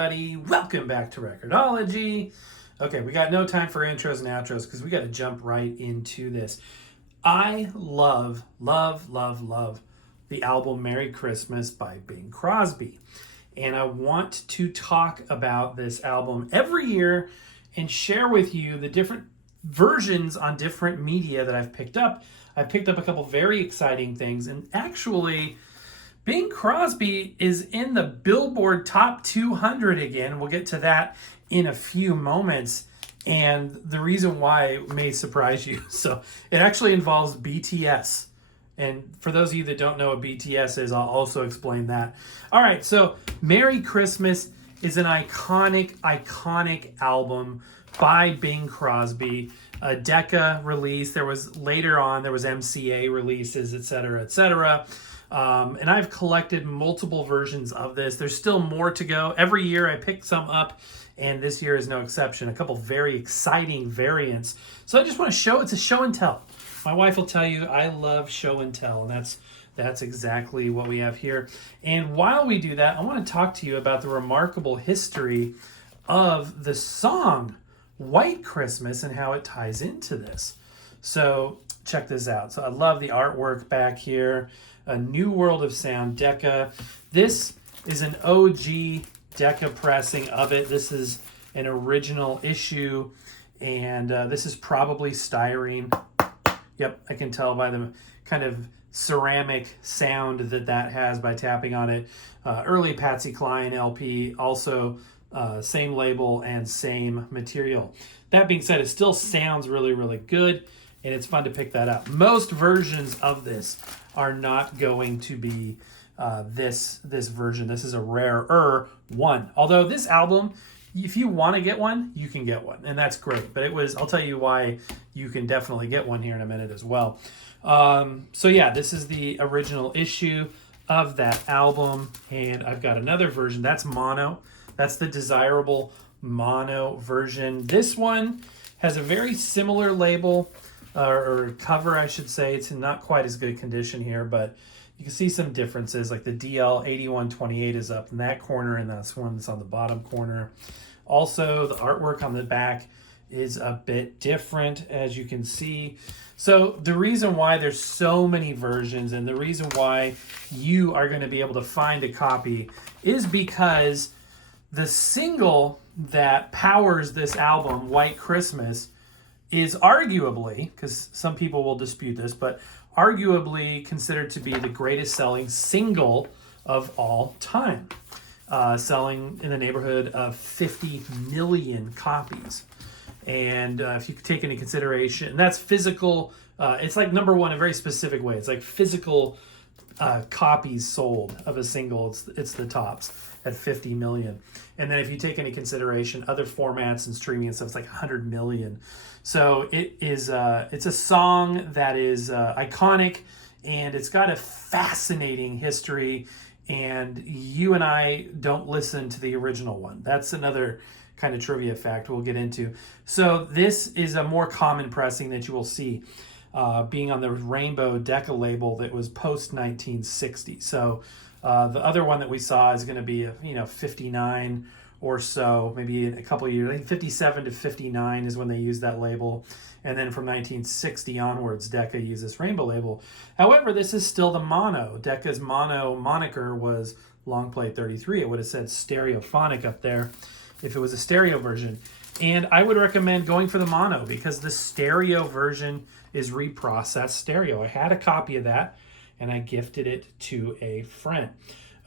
everybody. Welcome back to Record-ology. Okay, we got no time for intros and outros because we got to jump right into this. I love the album Merry Christmas by Bing Crosby. And I want to talk about this album every year and share with you the different versions on different media that I've picked up. I picked up a couple very exciting things, and actually Bing Crosby is in the Billboard Top 200 again. We'll get to that in a few moments. And the reason why may surprise you. So it actually involves BTS. And for those of you that don't know what BTS is, I'll also explain that. All right, so Merry Christmas is an iconic album by Bing Crosby. A Decca release. There was MCA releases, etc., etc. And I've collected multiple versions of this. There's still more to go. Every year I pick some up, and this year is no exception. A couple very exciting variants. So I just want to show, it's a show and tell. My wife will tell you I love show and tell, and that's exactly what we have here. And while we do that, I want to talk to you about the remarkable history of the song White Christmas and how it ties into this. So check this out. So I love the artwork back here. A New World of Sound Decca. This is an OG Decca pressing of it. This is an original issue, and this is probably styrene. Yep, I can tell by the kind of ceramic sound that has by tapping on it. Early Patsy Cline LP, also same label and same material. That being said, it still sounds really, really good, and it's fun to pick that up. Most versions of this are not going to be this version. This is a rarer one. Although this album, if you want to get one, you can get one, and that's great. But I'll tell you why you can definitely get one here in a minute as well. So yeah, this is the original issue of that album, and I've got another version. That's mono. That's the desirable mono version. This one has a very similar label, or cover, I should say. It's in not quite as good condition here, but you can see some differences. Like the DL8128 is up in that corner, and that's one that's on the bottom corner. Also, the artwork on the back is a bit different, as you can see. So the reason why there's so many versions, and the reason why you are going to be able to find a copy, is because the single that powers this album, White Christmas, is arguably, because some people will dispute this, but arguably considered to be the greatest selling single of all time, selling in the neighborhood of 50 million copies. And if you take into consideration, and that's physical, it's like number one in a very specific way. It's like physical copies sold of a single. It's the tops at 50 million. And then if you take into consideration other formats and streaming and stuff, it's like 100 million. So it's a song that is iconic, and it's got a fascinating history, and you and I don't listen to the original one. That's another kind of trivia fact we'll get into. So this is a more common pressing that you will see, being on the Rainbow Decca label that was post 1960. So the other one that we saw is going to be 59 or so, maybe a couple of years. I think 57 to 59 is when they used that label. And then from 1960 onwards, Decca used this Rainbow label. However, this is still the mono. Decca's mono moniker was long play 33. It would have said stereophonic up there if it was a stereo version. And I would recommend going for the mono, because the stereo version is reprocessed stereo. I had a copy of that, and I gifted it to a friend.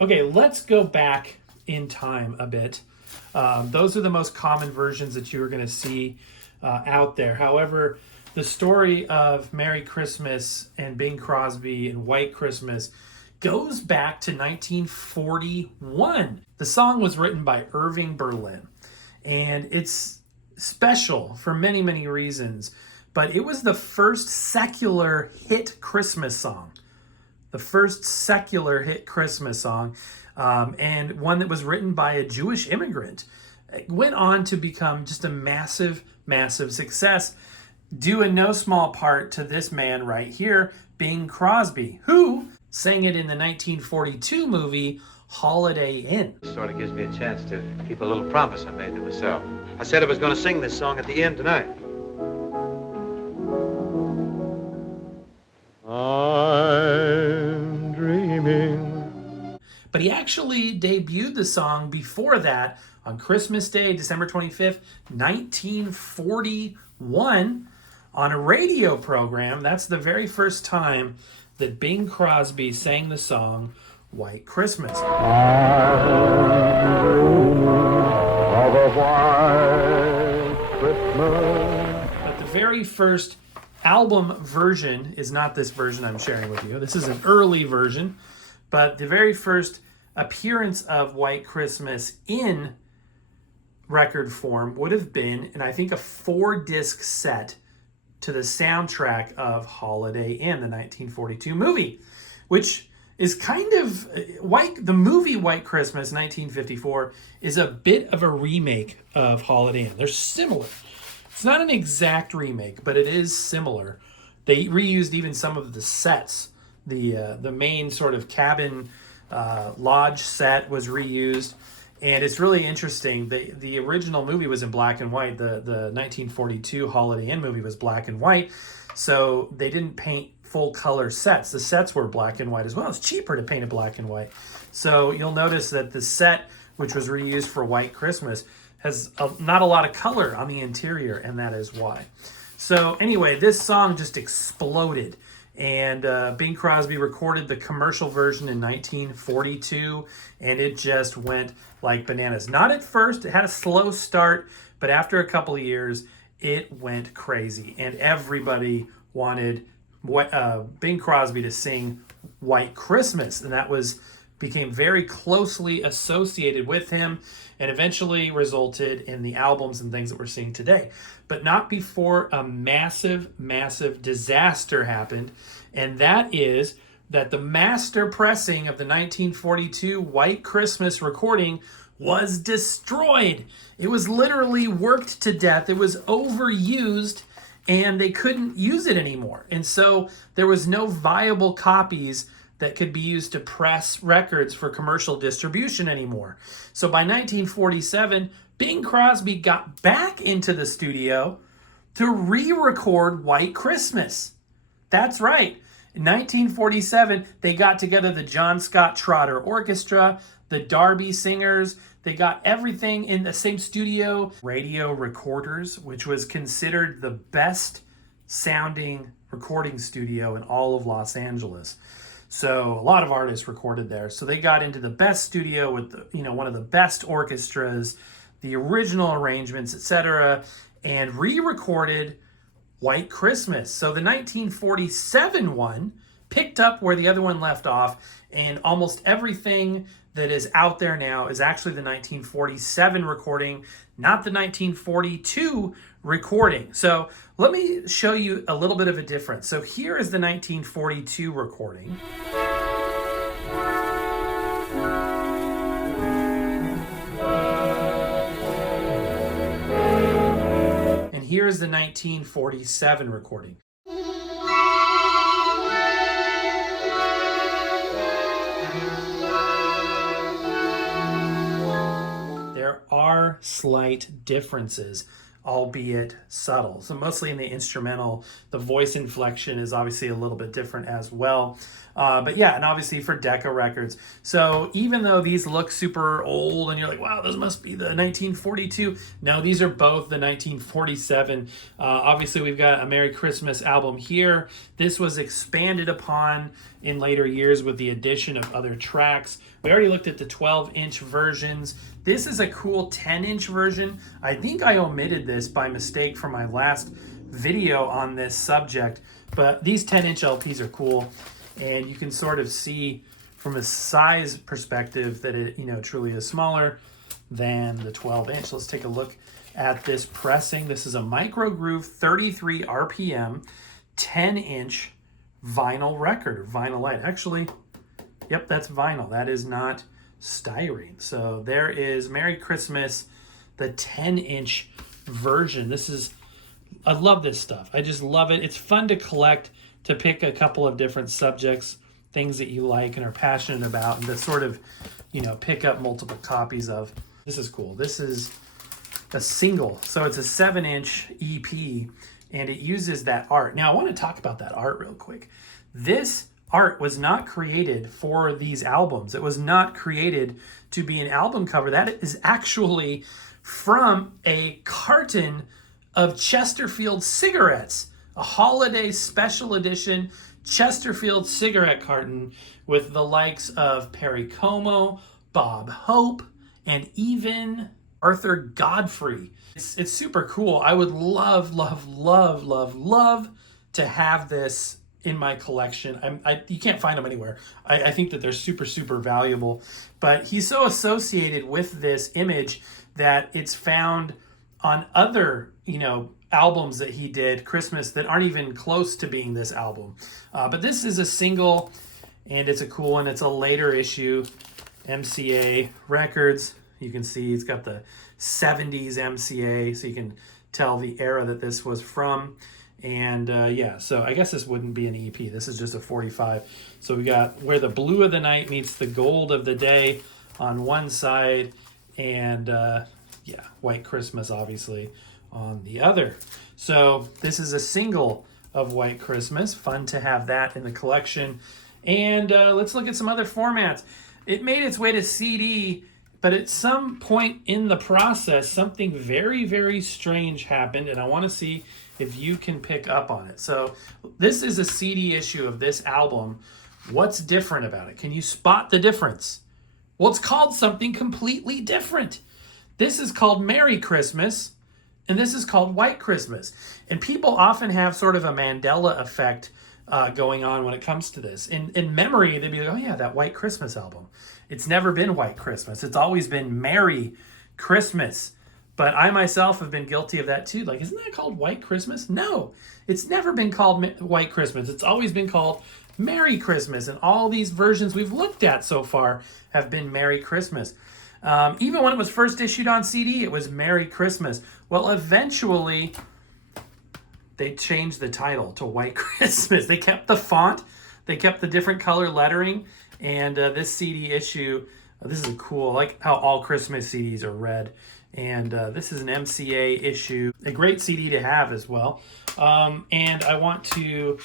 Okay, let's go back in time a bit. Those are the most common versions that you are going to see out there. However, the story of Merry Christmas and Bing Crosby and White Christmas goes back to 1941. The song was written by Irving Berlin, and it's special for many, many reasons, but it was the first secular hit Christmas song. The first secular hit Christmas song, and one that was written by a Jewish immigrant. It went on to become just a massive, massive success, due in no small part to this man right here, Bing Crosby, who sang it in the 1942 movie Holiday Inn. Sort of gives me a chance to keep a little promise I made to myself. I said I was going to sing this song at the end tonight. I'm dreaming. But he actually debuted the song before that on Christmas Day, December 25th, 1941, on a radio program. That's the very first time that Bing Crosby sang the song White Christmas. I'm dreaming of a white Christmas. But the very first album version is not this version I'm sharing with you. This is an early version, but the very first appearance of White Christmas in record form would have been, and I think, a 4-disc set to the soundtrack of Holiday Inn, the 1942 movie, which is kind of the movie White Christmas 1954 is a bit of a remake of Holiday Inn. They're similar. It's not an exact remake, but it is similar. They reused even some of the sets. The main sort of cabin lodge set was reused, and it's really interesting. The original movie was in black and white. The 1942 Holiday Inn movie was black and white, so they didn't paint full color sets. The sets were black and white as well. It's cheaper to paint it black and white. So you'll notice that the set, which was reused for White Christmas, has not a lot of color on the interior, and that is why. So anyway, this song just exploded, and Bing Crosby recorded the commercial version in 1942, and it just went like bananas. Not at first, it had a slow start, but after a couple of years, it went crazy, and everybody wanted Bing Crosby to sing White Christmas, and that became very closely associated with him, and eventually resulted in the albums and things that we're seeing today. But not before a massive, massive disaster happened, and that is that the master pressing of the 1942 White Christmas recording was destroyed. It was literally worked to death. It was overused, and they couldn't use it anymore. And so there was no viable copies that could be used to press records for commercial distribution anymore. So by 1947, Bing Crosby got back into the studio to re-record White Christmas. That's right. In 1947, they got together the John Scott Trotter Orchestra, the Darby Singers. They got everything in the same studio. Radio Recorders, which was considered the best sounding recording studio in all of Los Angeles. So a lot of artists recorded there. So they got into the best studio with one of the best orchestras, the original arrangements, etc., and re-recorded White Christmas. So the 1947 one picked up where the other one left off, and almost everything that is out there now is actually the 1947 recording, not the 1942 recording. So let me show you a little bit of a difference. So here is the 1942 recording. And here is the 1947 recording. There are slight differences, albeit subtle. So mostly in the instrumental, the voice inflection is obviously a little bit different as well. But yeah, and obviously for Decca Records. So even though these look super old and you're like, wow, those must be the 1942. No, these are both the 1947. Obviously we've got a Merry Christmas album here. This was expanded upon in later years with the addition of other tracks. We already looked at the 12-inch versions. This is a cool 10-inch version. I think I omitted this by mistake from my last video on this subject, but these 10-inch LPs are cool, and you can sort of see from a size perspective that it truly is smaller than the 12-inch. Let's take a look at this pressing. This is a Micro Groove 33 RPM 10-inch vinyl record, or vinylite. Actually, yep, that's vinyl. That is not styrene. So there is Merry Christmas, the 10-inch version. I love this stuff. I just love it. It's fun to collect, to pick a couple of different subjects, things that you like and are passionate about, and to sort of pick up multiple copies of. This is cool. This is a single. So it's a 7-inch EP, and it uses that art. Now, I want to talk about that art real quick. This art was not created for these albums. It was not created to be an album cover. That is actually from a carton of Chesterfield cigarettes, a holiday special edition Chesterfield cigarette carton with the likes of Perry Como, Bob Hope, and even Arthur Godfrey. It's super cool. I would love, love, love, love, love to have this in my collection. You can't find them anywhere. I think that they're super, super valuable. But he's so associated with this image that it's found on other, albums that he did, Christmas, that aren't even close to being this album. But this is a single, and it's a cool one. It's a later issue, MCA Records. You can see it's got the 70s MCA, so you can tell the era that this was from. And so I guess this wouldn't be an EP. This is just a 45. So we got Where the Blue of the Night Meets the Gold of the Day on one side, and White Christmas, obviously, on the other. So this is a single of White Christmas. Fun to have that in the collection. And let's look at some other formats. It made its way to CD, but at some point in the process, something very, very strange happened, and I want to see if you can pick up on it. So this is a CD issue of this album. What's different about it? Can you spot the difference? Well, it's called something completely different. This is called Merry Christmas, and this is called White Christmas. And people often have sort of a Mandela effect going on when it comes to this. In memory, they'd be like, oh yeah, that White Christmas album. It's never been White Christmas. It's always been Merry Christmas. But I myself have been guilty of that too. Like, isn't that called White Christmas? No, it's never been called White Christmas. It's always been called Merry Christmas. And all these versions we've looked at so far have been Merry Christmas. Even when it was first issued on CD, it was Merry Christmas. Well, eventually, they changed the title to White Christmas. They kept the font. They kept the different color lettering. And this CD issue, this is cool. I like how all Christmas CDs are red. And this is an MCA issue. A great CD to have as well. And I want to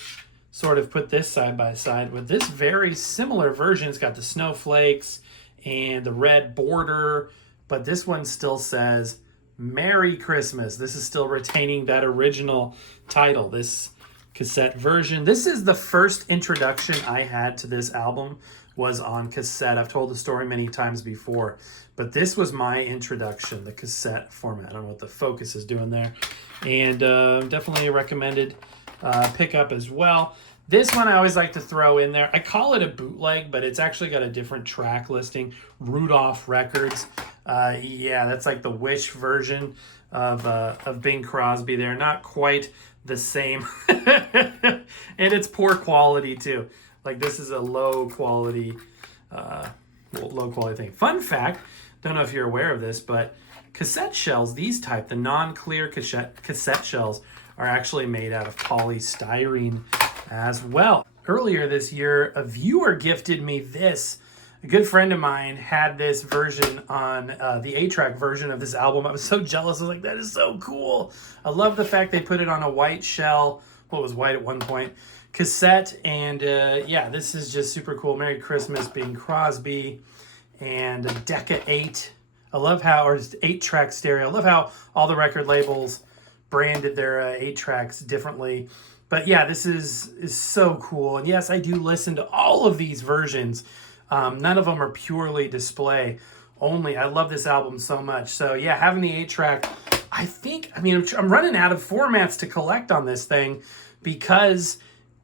sort of put this side by side with this very similar version. It's got the snowflakes and the red border, but this one still says Merry Christmas. This is still retaining that original title, this cassette version. This is the first introduction I had to this album, was on cassette. I've told the story many times before, but this was my introduction, the cassette format. I don't know what the focus is doing there. And definitely a recommended pickup as well. This one I always like to throw in there. I call it a bootleg, but it's actually got a different track listing. Rudolph Records. That's like the Wish version of Bing Crosby there. Not quite the same. And it's poor quality too. Like, this is a low quality thing. Fun fact, don't know if you're aware of this, but cassette shells, these type, the non-clear cassette shells, are actually made out of polystyrene as well. Earlier this year, a viewer gifted me this. A good friend of mine had this version on the 8-track version of this album. I was so jealous. I was like, that is so cool. I love the fact they put it on a white shell. Well, it was white at one point. Cassette, and this is just super cool. Merry Christmas, Bing Crosby, and a Decca 8. I love how, or 8-track stereo. I love how all the record labels branded their 8-tracks differently. But yeah, this is so cool. And yes, I do listen to all of these versions. None of them are purely display only. I love this album so much. So yeah, having the 8-track, I'm running out of formats to collect on this thing, because,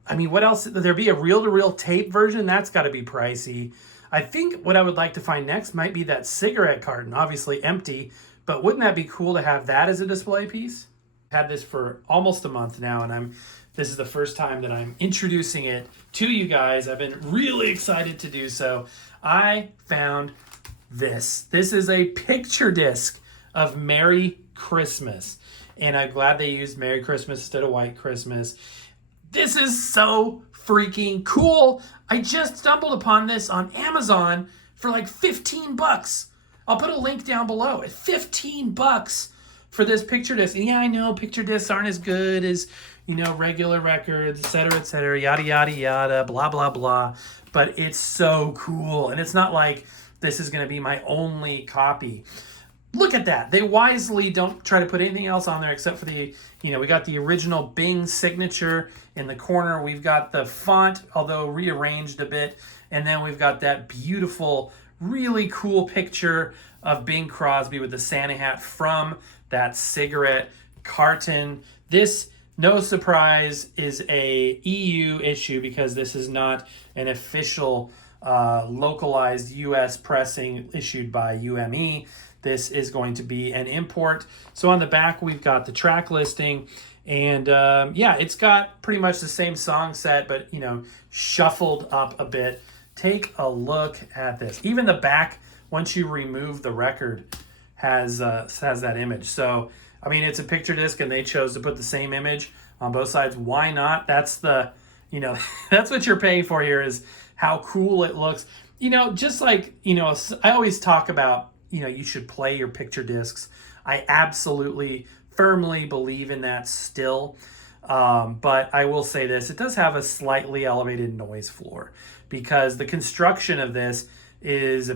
what else? There'd be a reel-to-reel tape version. That's got to be pricey. I think what I would like to find next might be that cigarette carton, obviously empty, but wouldn't that be cool to have that as a display piece? I've had this for almost a month now, and this is the first time that I'm introducing it to you guys. I've been really excited to do so. I found this. This is a picture disc of Merry Christmas, and I'm glad they used Merry Christmas instead of White Christmas. This is so freaking cool. I just stumbled upon this on Amazon for like 15 bucks. I'll put a link down below. At 15 bucks for this picture disc. And yeah, I know picture discs aren't as good as, regular records, et cetera, yada, yada, yada, blah, blah, blah. But it's so cool. And it's not like this is going to be my only copy. Look at that. They wisely don't try to put anything else on there except for the, we got the original Bing signature in the corner. We've got the font, although rearranged a bit. And then we've got that beautiful, really cool picture of Bing Crosby with the Santa hat from that cigarette carton. This, no surprise, is a EU issue because this is not an official localized US pressing issued by UME. This is going to be an import. So on the back, we've got the track listing. And it's got pretty much the same song set, but, shuffled up a bit. Take a look at this. Even the back, once you remove the record, has that image. So, it's a picture disc, and they chose to put the same image on both sides. Why not? That's that's what you're paying for here, is how cool it looks. Just like, I always talk about, you should play your picture discs. I absolutely, firmly believe in that still. But I will say this, it does have a slightly elevated noise floor because the construction of this is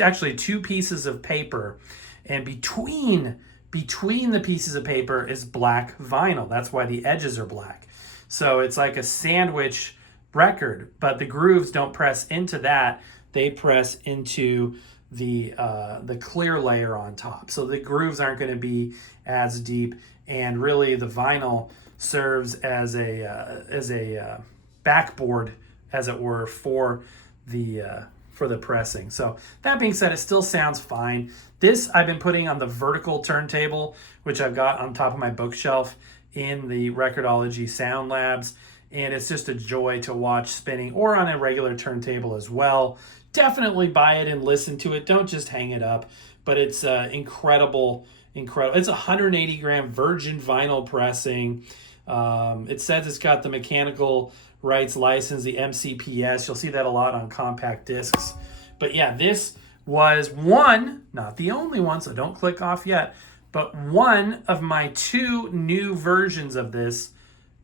actually two pieces of paper, and between the pieces of paper is black vinyl. That's why the edges are black. So it's like a sandwich record, but the grooves don't press into that. They press into the clear layer on top. So the grooves aren't going to be as deep, and really the vinyl serves as a backboard, as it were, for the pressing. So that being said, it still sounds fine. This I've been putting on the vertical turntable, which I've got on top of my bookshelf in the Record-ology Sound Labs, and it's just a joy to watch spinning, or on a regular turntable as well. Definitely buy it and listen to it. Don't just hang it up. But it's incredible. It's 180 gram virgin vinyl pressing. It says it's got the mechanical rights license, the MCPS. You'll see that a lot on compact discs. But yeah, this was one, not the only one, so don't click off yet, but one of my two new versions of this,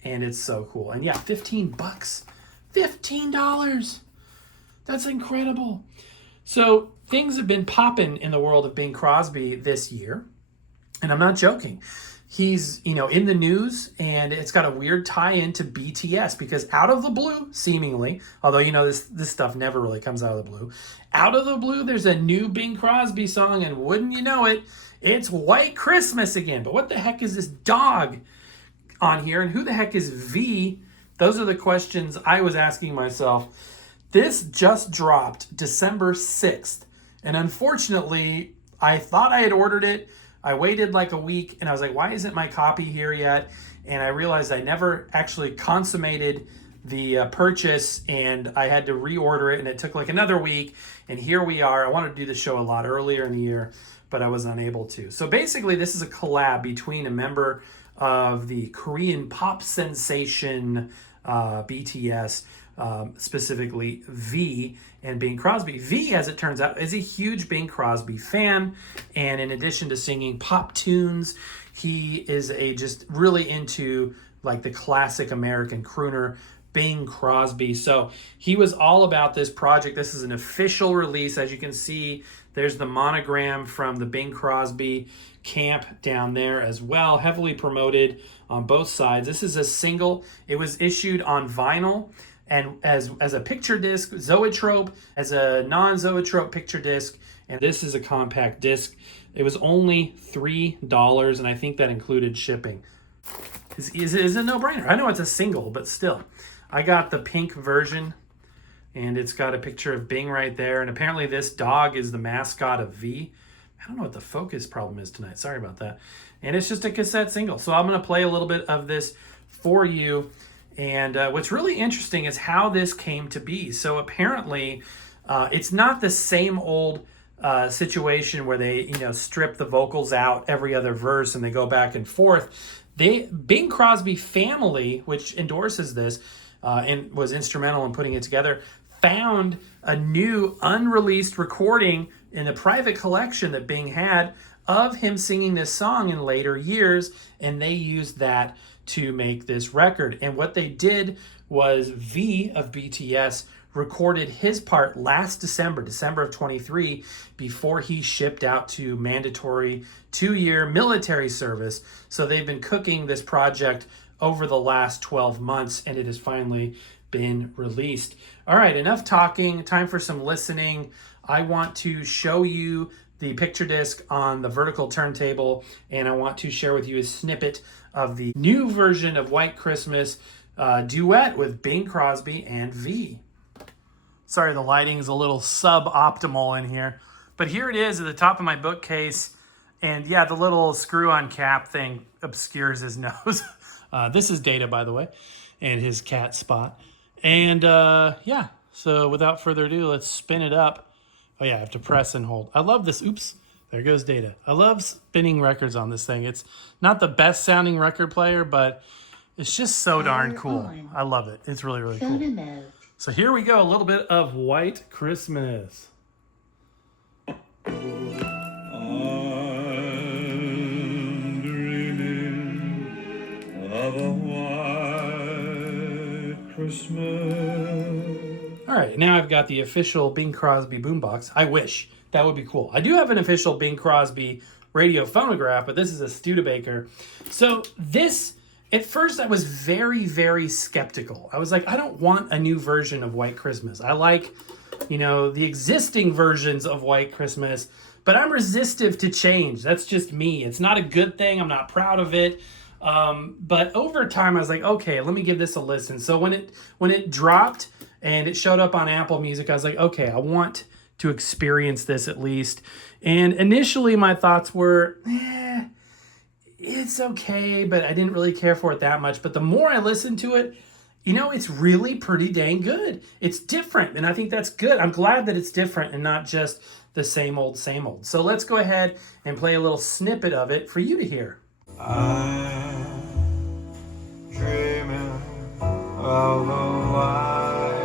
and it's so cool. And yeah, 15 bucks. $15. That's incredible. So things have been popping in the world of Bing Crosby this year, and I'm not joking. He's, in the news, and it's got a weird tie-in to BTS because out of the blue, seemingly, although, this stuff never really comes out of the blue, out of the blue, there's a new Bing Crosby song, and wouldn't you know it, it's White Christmas again. But what the heck is this dog on here, and who the heck is V? Those are the questions I was asking myself. This just dropped December 6th, and unfortunately, I thought I had ordered it. I waited like a week, and I was like, why isn't my copy here yet? And I realized I never actually consummated the purchase, and I had to reorder it, and it took like another week, and here we are. I wanted to do the show a lot earlier in the year, but I was unable to. So basically, this is a collab between a member of the Korean pop sensation BTS, specifically V, and Bing Crosby. V, as it turns out, is a huge Bing Crosby fan, and in addition to singing pop tunes, he is just really into like the classic American crooner Bing Crosby. So he was all about this project. This is an official release. As you can see, there's the monogram from the Bing Crosby camp down there as well, heavily promoted on both sides. This is a single. It was issued on vinyl and as a picture disc, zoetrope, as a non-zoetrope picture disc, and this is a compact disc. It was only $3, and I think that included shipping. Is a no-brainer. I know it's a single, but still. I got the pink version, and it's got a picture of Bing right there, and apparently this dog is the mascot of V. I don't know what the focus problem is tonight. Sorry about that. And it's just a cassette single. So I'm going to play a little bit of this for you. And what's really interesting is how this came to be. So apparently, it's not the same old situation where they, strip the vocals out every other verse and they go back and forth. Bing Crosby family, which endorses this and was instrumental in putting it together, found a new unreleased recording in the private collection that Bing had of him singing this song in later years, and they used that to make this record. And what they did was V of BTS recorded his part last December of 23, before he shipped out to mandatory 2-year military service. So they've been cooking this project over the last 12 months, and it has finally been released. All right, enough talking, time for some listening. I want to show you the picture disc on the vertical turntable, and I want to share with you a snippet of the new version of White Christmas duet with Bing Crosby and V. Sorry, the lighting's a little suboptimal in here, but here it is at the top of my bookcase. And yeah, the little screw-on cap thing obscures his nose. This is Data, by the way, and his cat Spot. And yeah, so without further ado, let's spin it up. Oh yeah, I have to press and hold. I love this. Oops, there goes Data. I love spinning records on this thing. It's not the best sounding record player, but it's just so darn cool. I love it. It's really, really cool. So here we go, a little bit of White Christmas. I'm dreaming of a white Christmas. All right, now I've got the official Bing Crosby boombox. I wish. That would be cool. I do have an official Bing Crosby radio phonograph, but this is a Studebaker. So this, at first I was very, very skeptical. I was like, I don't want a new version of White Christmas. I like, the existing versions of White Christmas, but I'm resistive to change. That's just me. It's not a good thing. I'm not proud of it. But over time I was like, okay, let me give this a listen. So when it dropped and it showed up on Apple Music, I was like, okay, I want to experience this at least. And initially my thoughts were, it's okay, but I didn't really care for it that much. But the more I listened to it, it's really pretty dang good. It's different, and I think that's good. I'm glad that it's different and not just the same old, same old. So let's go ahead and play a little snippet of it for you to hear. I'm dreaming of a white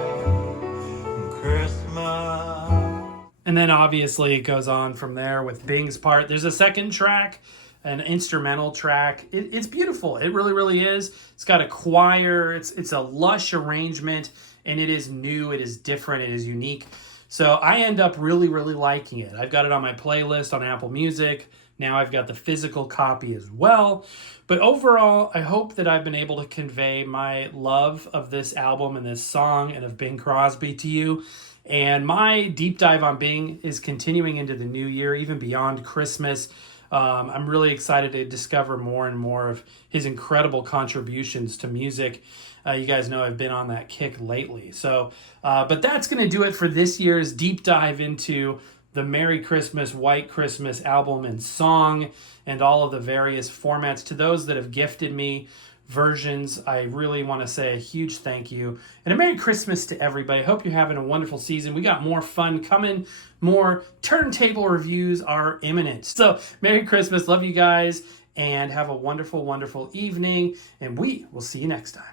Christmas. And then obviously it goes on from there with Bing's part. There's a second track, an instrumental track. It's beautiful. It really, really is. It's got a choir. It's a lush arrangement, and it is new. It is different. It is unique. So I end up really, really liking it. I've got it on my playlist on Apple Music. Now I've got the physical copy as well. But overall, I hope that I've been able to convey my love of this album and this song and of Bing Crosby to you. And my deep dive on Bing is continuing into the new year, even beyond Christmas. I'm really excited to discover more and more of his incredible contributions to music. You guys know I've been on that kick lately. So, but that's going to do it for this year's deep dive into the Merry Christmas, White Christmas album and song and all of the various formats. To those that have gifted me versions, I really want to say a huge thank you and a Merry Christmas to everybody. I hope you're having a wonderful season. We got more fun coming. More turntable reviews are imminent. So Merry Christmas. Love you guys and have a wonderful, wonderful evening. And we will see you next time.